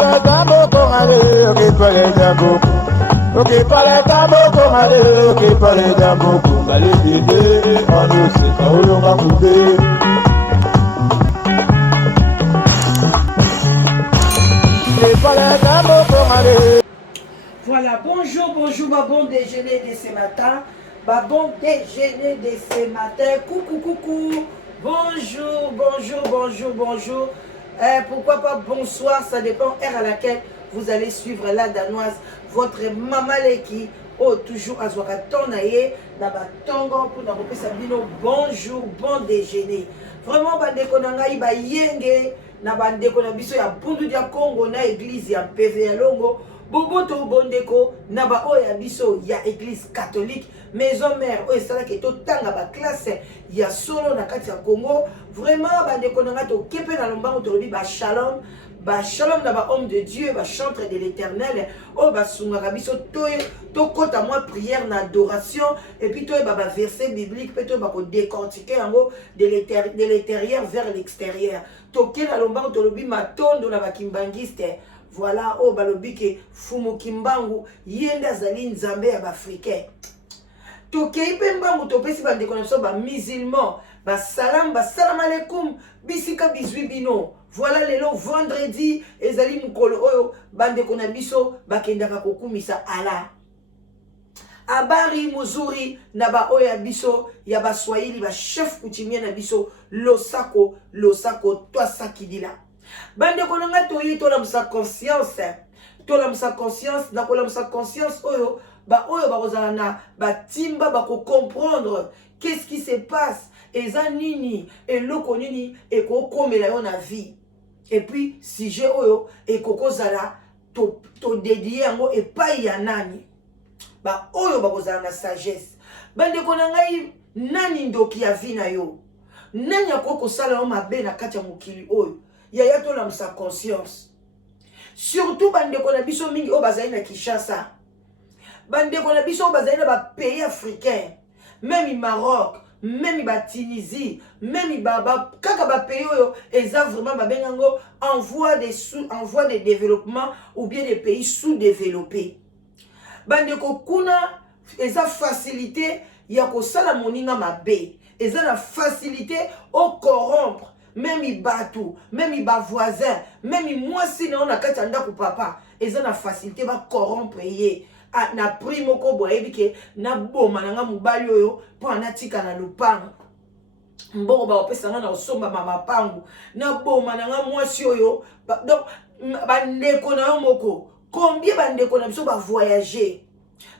parle tambo kongale, ok parle tambo. Ok parle tambo kongale, ok parle tambo kongale dede, on ose kaolonga kube. Ok parle tambo kongale. Voilà, bonjour, bonjour, ma bon déjeuner de ce matin. Ma bon déjeuner de ce matin. Coucou, coucou. Bonjour, bonjour, bonjour, bonjour. Pourquoi pas bonsoir, ça dépend heure à laquelle vous allez suivre la danoise. Votre maman Leki, oh, toujours à Zouakatonaye, Nabatongo, pour nous Sabino. Bonjour, bon déjeuner. Vraiment, Bandeko Nangaï, ba yenge, Nabandeko Nabiso, ya Bundu dia Congo, na église, ya PV ya Longo. Boboto bondeko na ba oya biso ya église catholique maison mère oyo sala ke to tanga ba classe ya solo na kati ya Congo vraiment bandeko na ngato kepe na lombango to lobi ba shalom na ba homme de Dieu ba chantre de l'Éternel o ba sunga biso to kota moi prière na adoration et puis to ba verset biblique peut to ba ko décortiquer yango de l'intérieur vers l'extérieur to ke na lombango to lobi matondo na ba kimbangiste. Voilà, oh balobike fumu kimbangu yenda zali nzambe ya bafricain. Tokei pe mbangu topesi bandeko na biso ba musulman, ba salam alaikum, bisika bizwi bino. Voilà lelo vendredi ezali mukolo oyo bandeko na biso bakendaka kokumisa ala. Abari muzuri na ba oya biso ya ba Swahili ba chef coutumier na biso losako toa sakidila. Bande konanga toyi to la musa conscience na ko la musa conscience oyo ba kozala na ba timba ba ko comprendre qu'est-ce qui se passe eza nini eloko nini e ko komela yo na vie et puis sujet oyo e kokozala to dédier yango e pa ya nani ba oyo ba kozala na sagesse bande konanga nani ndoki ya vie na yo nani akoko sala yo mabe na kati ya mokili oyo yaya to la sa conscience surtout bandeko na biso mingi o bazali na Kinshasa bandeko na biso bazali na ba pays africains même Maroc même ba Tunisie même kaka ba pays oyo eza vraiment ba bengango en voie de développement ou bien des pays sous-développés bandeko kuna eza facilité ya ko sala moninga mabe eza na facilité au corrompre même ibatu, même iba voisin, même moi si on a katanda ku papa, ils ont la facilité va corrompre ye. Na primo ko boyebi ke na boma nanga mubali oyo po anatika na lupanga. Mbongo ba opesa na osomba mama pangu. Na boma nanga mwasi oyo donc bandeko na yo moko. Combien bandeko na biso ba voyager?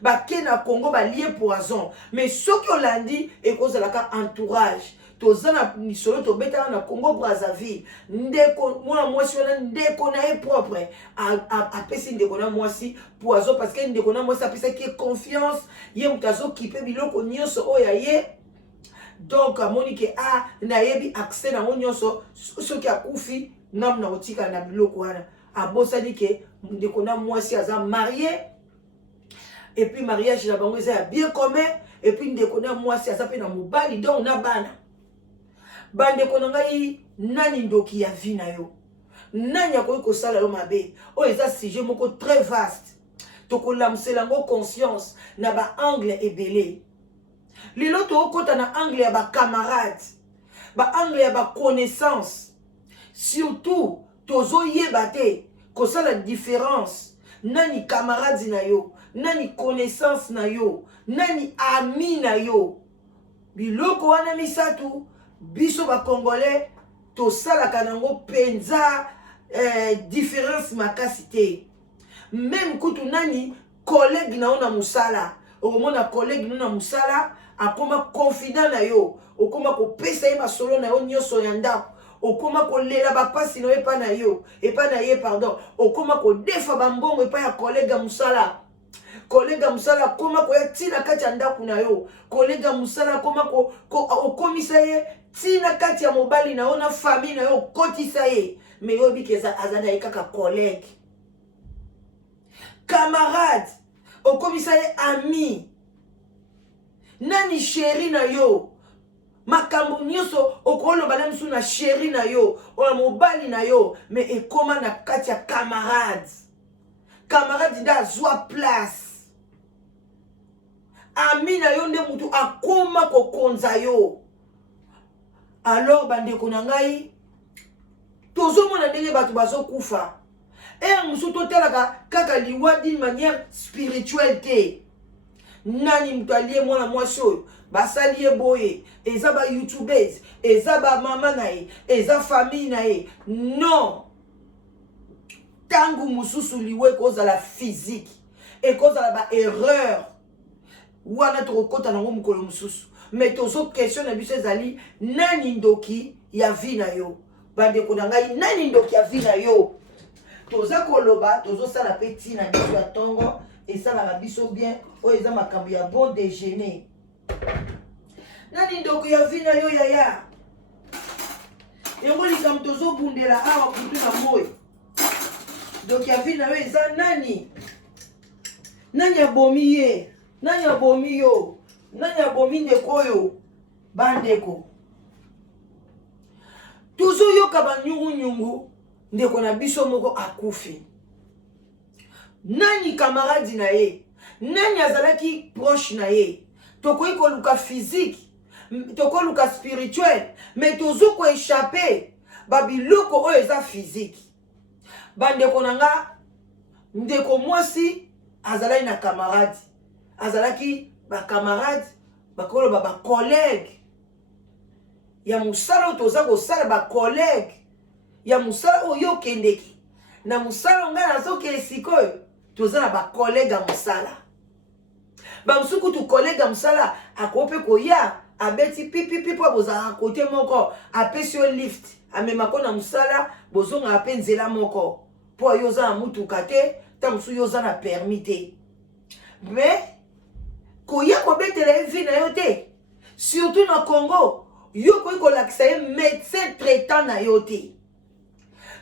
Ba ke na Congo ba lié poison, mais soki olandi e kozala ka entourage. Tozana misolo to beta na Congo Brazzaville ndeko mwana mwasi wana ndeko na propre a pesi ndeko na mwasi poison parce que ndeko na mwasi apesa ki confiance ye mutazo kipe biloko nyonso oya ye donc amoni ke na yebi accès na nyonso soki akufi ngam na otika na biloko wana abosani ke ndeko na mwasi aza marié et puis mariage na bango eza bien commun et puis ndeko na mwasi aza pe na mobali donc na bana bande konangai nani ndoki ya vie na yo nani akoki kosala yo mabe o eza sujet moko très vaste tokolamsela ngo conscience na ba angle ebele lelo tokota na angle ya ba camarade ba angle ya ba connaissance surtout tozo yeba te kosala différence nani camarade na yo nani connaissance na yo nani ami na yo biloko wana misatu biso ba congolais to sala kanango penza différence makasi te même kutu nani collègue na ona musala okomona collègue na musala akoma confident na yo okoma ko pesa ye masolo na yo nyonso ya ndako okoma ko lela ba pasi no epa na yo epa na ye pardon okoma ko defa ba mbongo epa ya collègue musala kolega musala koma ko ya tina kati ya ndako na yo kolega musala koma ko okomisa ye tina kati ya mobali na yo na famille na yo kotisa ye mais yo bikeza azana kaka collègue camarade okomisa ye ami nani chéri na yo makambo nyonso okoloba na musu na chéri na yo oya mobali na yo mais ekoma na kati ya camarade nda azwa place ami na yo nde mutu akoma kokonza yo. Alors bandeko na ngai tozomona ndenge bato bazokufa musu totalaka kaka liwa d'une manière spirituelle te. Nani mutu alie mwana mwasi oyo basali ye boye eza ba youtubers eza ba mama na ye eza famille na ye non. Tangu mususu liwe kozala physique ekozala ba erreur wana tokokota nango mukolo mususu mais tozo question na biso ezali nani ndoki ya vie na yo. Bandeko na ngai nani ndoki ya vie na yo toza koloba tozosala pe ntina biso ya ntongo esalaka biso bien oyo eza makambo ya bon déjeuner. Nani ndoki ya vie na yo yaya yango likambo tozobundela awa kutu na moi. Ndoki ya vie na yo eza nani? Nani abomi ye? Nani abomi yo? Nani abomi ndeko oyo? Bandeko tozoyoka banyungu ndeko na biso moko akufi. Nani camarade na ye? Nani azalaki proche na ye? Tokoyi koluka physique, tokoluka spirituel, mais tozo ko échapper babiloko oyo eza physique. Bandeko nanga ndeko mwasi azalaki na camarade, azalaki ba camarade bakolo ba collègue ya musala toza ko sala ba collègue ya musala oyo kendeki na musala nga nazo ke sikoyo toza na ba collègue ya musala ba musuku tu collègue ya musala akope koya abeti pipi po boza côté moko apesi yo lift amema ko na musala bozonga ape nzela moko po yoza na mutuka te ta musu yoza na permis te mais koya kobetela vie na yo te surtout na Congo yo koyi kolakisa ye médecin traitant na yo te.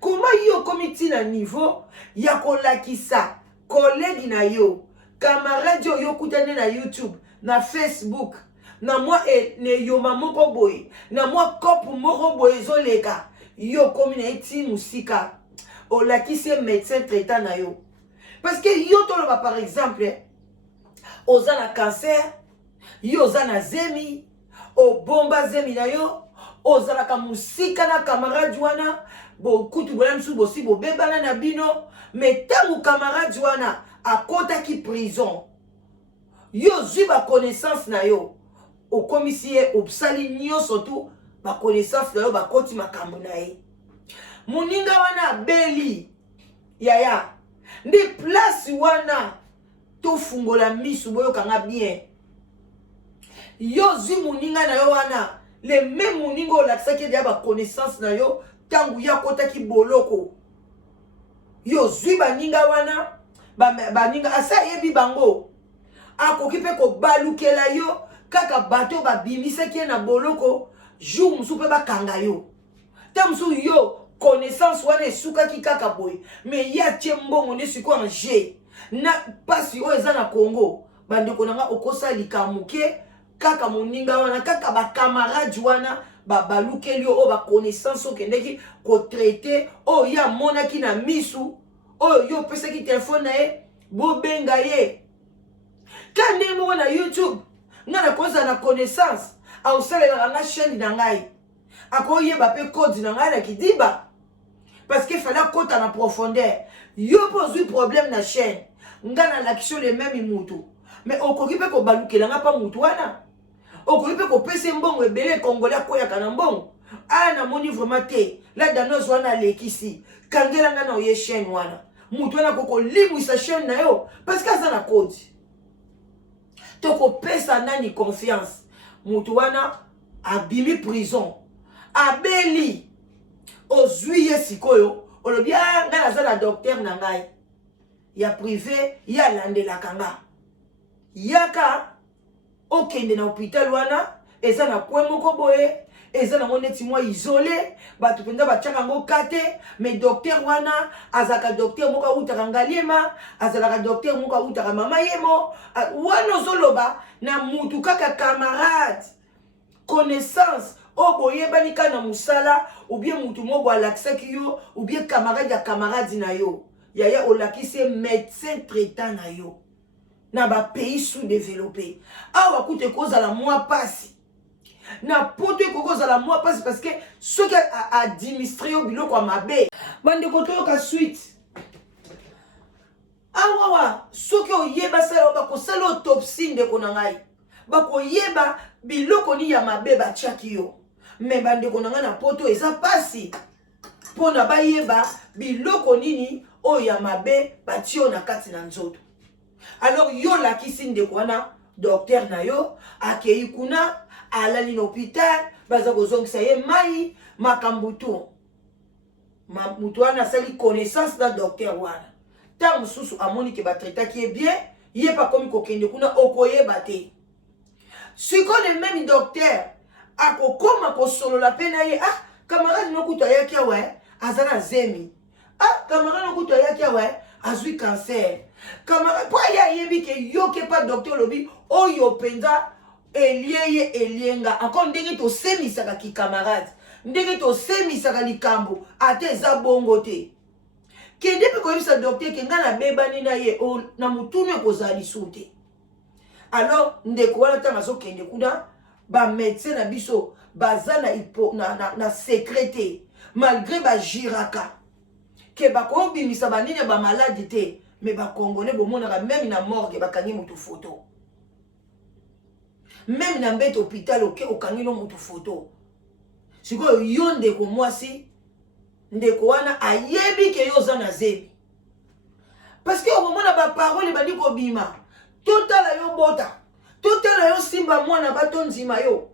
Comment yo komiti na niveau ya kolakisa collègue na yo camarade yo kutane na YouTube na Facebook na moi ne yoma moko boye na moi kopu moko boye zoleka yo komi na eti musika olakisi médecin traitant na yo parce que yo toloba par exemple oza na cancer yo oza na zemi obomba zemi na yo ozalaka musika na camarade wana bokutu bona msu bosi bobebana na bino mais tangu camarade wana akotaki prison yo zwi ba connaissance na yo okomisi ye obsali nyonso tu ba connaissance na yo bakoti makambo na ye muninga wana beli yaya ndi place wana tofungola misu boyokanga bien yo zwi muninga na yo wana le même muninga olakisaki deya ba connaissance na yo tangu ya kotaki boloko yo zwi baninga wana baninga asa yebi bango akoki pe kobalukela yo kaka bato babimisaki ye na boloko jour musu pe bakanga yo ta musu yo connaissance wana esukaki kaka boye mais ya tie mbongo ne siko en G na pasi oyo eza na Congo bandeko nanga okosa likamuke kaka moninga wana kaka ba camarade wana babalukeli o ba connaissance okendeki ko traiter o ya monaki na misu o yo pesaki téléphone na ye bobenga ye kande mo na YouTube ngana koza na connaissance au salela na chaîne na ngai akoyeba pe code na ngai na kidiba parce que fallait kota na profondeur yo pose problème na chaîne ngana la question les mêmes mutu mais okoki pe ko balukela nga pa mutu wana okoki pe ko pese mbongo ebele congolais ko ya kana mbongo na moni vraiment te la danos wana lekisi kangela nga na oye chaîne wana mutu wana koko limwisa chaîne na yo parce que ça na code toko pesa nani confiance mutu wana abimi prison abeli ozwi ye sikoyo olobi nga naza na docteur na ngai ya privé ya landelaka nga yaka okende na hôpital wana eza na kwe moko boye eza nango neti mwa isolé bato mpenza batiaka ngo kate mais docteur wana azalaka docteur moko awutaka ngaliema azalaka docteur moko awutaka mama yemo wana ozoloba na mutu kaka camarade connaissance o boyebani ka na musala ou bien mutu mo alakisaki yo ou bien camarade ya camarade na yo yaya olakisi médecin traitant na yo na ba pays sous-développé awa kute kozala mwa pasi na poto kozala mwa pasi parce que ceux qui administré yo biloko ya mabe bande kotoyoka suite awawa soki oyeba sala bakosala autopsie ndeko na ngai bakoyeba biloko ni ya mabe batiaki yo me bandeko na ngai na poto eza pasi mpona bayeba biloko nini oyo ya mabe bati yo na kati na nzoto. Alors yo lakisi ndeko wana docteur na yo akei kuna alali na hôpital baza kozongisa ye mai makambo tu mutu wana asali connaissance na docteur wana ta mosusu amoni ke batraitaki ye bien ye pa komi kokende kuna okoyeba te siko le même docteur akokoma kosolola mpe na ye ah camarade nokutu ayaki awa aza na zemi ah camarade nokutu ayaki awa azwi cancer camarade po ye ayebi ke yo ke pa docteur lobi oyo mpenza elie ye elienga ako ndenge tosemisaka kikamarade ndenge tosemisaka likambo ate eza bongo te kende mpe koyebisa docteur ke nga nabebani na ye na mutunu ekozala lisu te. Alors ndeko wana ntango azokende kuna bamédecin na biso baza na secret te malgré bajiraka ke bakobimisa banini ya bamaladi te me bakongone bomonaka meme na morgue bakangi mutu foto meme na mbete hôpital oke okangi no mutu foto sikoyo yo ndeko mwasi ndeko wana ayebi ke yo oza na zebi parce que okomona baparole bandi kobima totala yo bota totala yo simba mwana bato nzima yo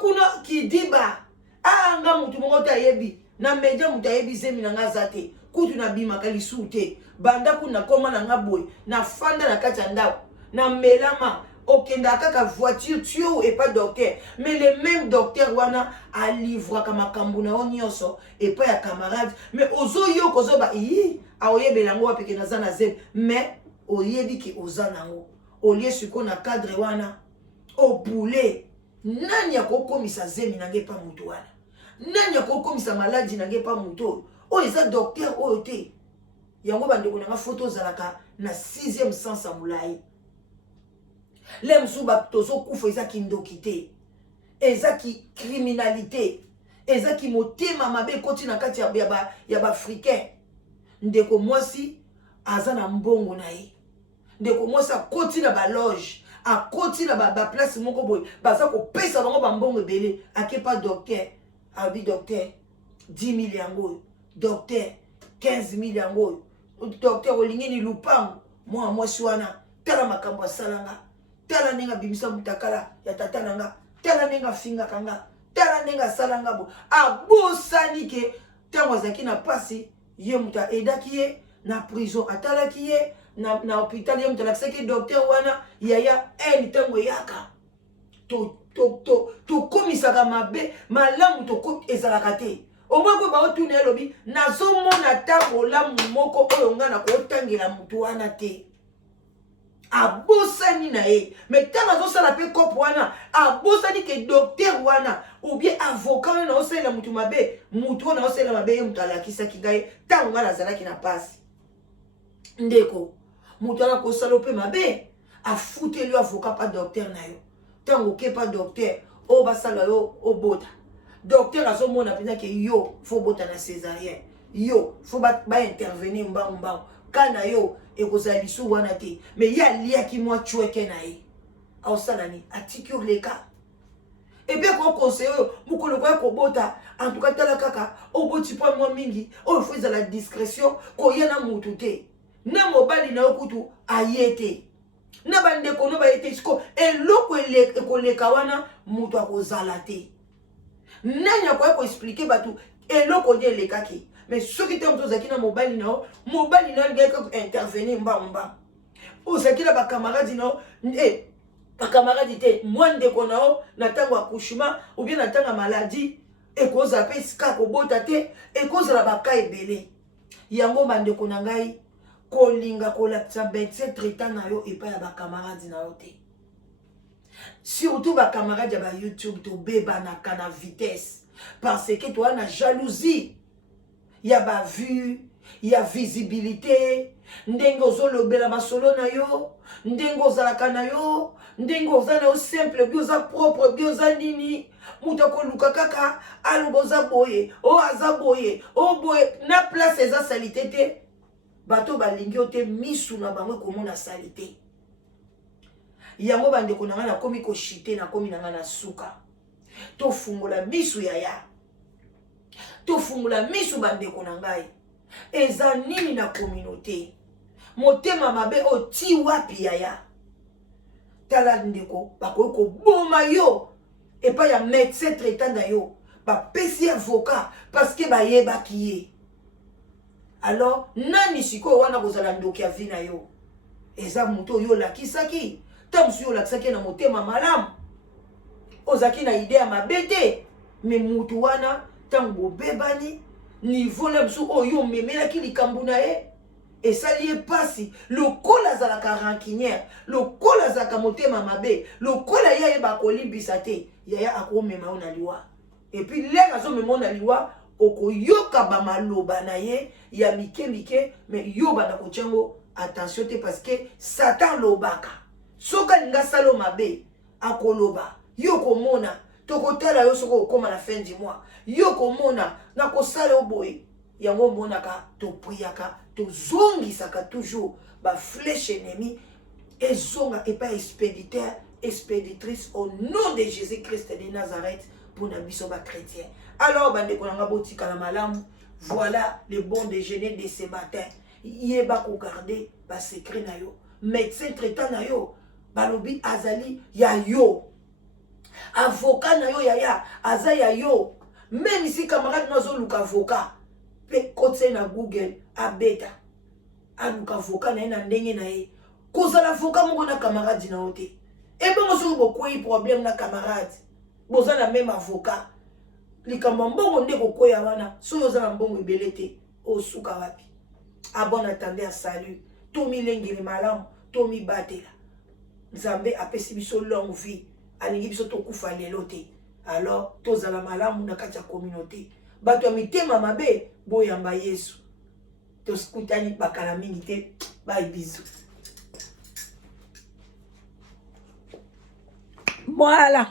kuna kidiba anga mutu moko te ayebi na media mutu ayebi zemi na nga aza te kutu na bimaka lisu te banda kuna koma na nga boye na fanda na kati ya ndako na melama okenda kaka voiture tio et pas docteur mais le même docteur wana a livraka makambo na yo nyonso et pas ya camarade mais ozo yo kozoba yi aoyebela ngo apeke naza na zemi mais oyebi ki oza nango olie siko na cadre wana opule nani akokomisa zemi nange pa mutu wana nani akokomisa maladi nange pa mutu oyo eza docteur oyo te yango bandeko nanga foto ozalaka na 6e sens ya molai le mosusu tozokufa eza kindoki te eza ki criminalité eza ki motema mabe ekoti na kati ya baafricain ndeko mwasi aza na mbongo na ye ndeko mwasi akoti na baloge akoti na baplace moko boye baza kopesa bango bambongo ebele akepa docteur abi docteur 10 000 yango oyo docteur 15 000 yango oyo docteur olingi ni lupango mwa mwasi wana tala makambo asalanga tala ndenge abimisa mutakala ya tata nanga tala ndenge afingaka nga tala ndenge asalanga bo abosani ke ntango azalaki na pasi ye mutu aedaki ye na prison atalaki ye na hôpital ye mutu alakisaki docteur wana yaya eni ntango eyaka tokomisaka mabe malamu ezalaka te omweko baotuna elobi nazomona ntango olamu moko oyo nga na kootangela mutu wana te abosani na ye me ntango azosala mpe kopo wana abosani ke docteur wana ou bien avocat wana naosalela mutu mabe mutu wana naosalela mabe ye mutu alakisaki ngai ntango nga nazalaki na pasi ndeko mutu wana kosala mpe mabe afuteli yo avocat pa docteur na yo ntango oke pa docteur oyo basala yo obota docteur azomona mpenza ke yo fo bota na césarien yo fo baintervenir mbangu kana yo ekozala lisu wana te me ye aliaki mwa chweke na ye aosala nini atiki oleka epe kokonseye oyo mokolo koya kobota antuka tala kaka oboti mpo mwa mingi oyo fo ezala discrétion koya na mutu te na mobali na yo kutu aye te na bandeko no baye te siko eloko ekoleka wana mutu akozala te nani akoya koexplike bato eloko nde elekaki mais soki te moto ozalaki na mobali na yo alingaki intervenir mbamba ozalaki na bakamaradi na yo bakamaradi te mwa ndeko na yo na ntango ya accouchement ou bien na ntango ya maladi ekozala mpe esika kobota te ekozala baka ebele yango bandeko na ngai kolinga kolakisa médecin traitant na yo epai ya bakamaradi na yo te surtout ba camarade ya ba YouTube to beba na kana vitesse parce que toi na jalousie ya ba vue ya visibilité ndenge ozolobela masolo na yo ndenge ozalaka na yo ndenge oza na yo simple bi oza propre bi oza nini mutu akoluka kaka aloba oza boye o aza boye o boye na place eza salite te bato balingi yo te misu na bango ekomona salite yango bandeko na ngai nakomi koshite nakomi na ngai na suka tofungola misu yaya tofungola misu bandeko na ngai eza nini na communauté motema mabe oti wapi yaya tala ndeko bakoki koboma yo epai ya médecin traitant na yo bapesi avocat parce que bayebaki ye alors nani sikoyo wana kozala ndoki ya vi na yo eza moto oyo olakisaki ta mosu yo olakisaki na motema malamu ozalaki na ide ya mabe te me mutu wana ntango bobebani niveau na mosu oyo omemelaki likambo na ye esali ye pasi lokola azalaka rancunière lokola azalaka motema mabe lokola ye ayeba kolimbisa te yaya akomema yo na liwa epuis lenge azomema yo na liwa okoyoka bamaloba na ye ya mike mike me yo banda kotiango attention te parce que satan lobaka soki alinga asala mabe akoloba yo komona tokotala yo soki okoma na fin du mois yo komona nakosala yo boye yango omonaka topriaka tozongisaka toujours baflèche ennemi ezonga epai expéditeur expéditrice au nom de Jésus-Christ de Nazareth pour na biso chrétien. Alors bandeko nanga botikala malamu, voilà le bon déjeuner de ce matin. Yeba ko garder ba secret na yo, médecin traitant na yo, balobi azali ya yo. Avocat na yo yaya aza ya yo. Même si camarade nazo luka avocat, pe kote na Google abeta. Aluka avocat na ena ndenge na ye. Kozala avocat moko na camarade na ote. Et bon mosu bokoyi problème na camarade. Boza na même avocat. Likambo mbongo ndeko koya wana, so yoza na mbongo ebele te, osuka wapi. A bon attendeur salut. Tomi lengeli malamu, tomi batela. Nzambe apesi biso longue vie. Alingi biso tokufa lelo te. Alors tozala malamu na kati ya communauté. Bato ya mitema mabe boyamba Yesu. Toskutani bakala mingi te. Bye bisous. Voilà.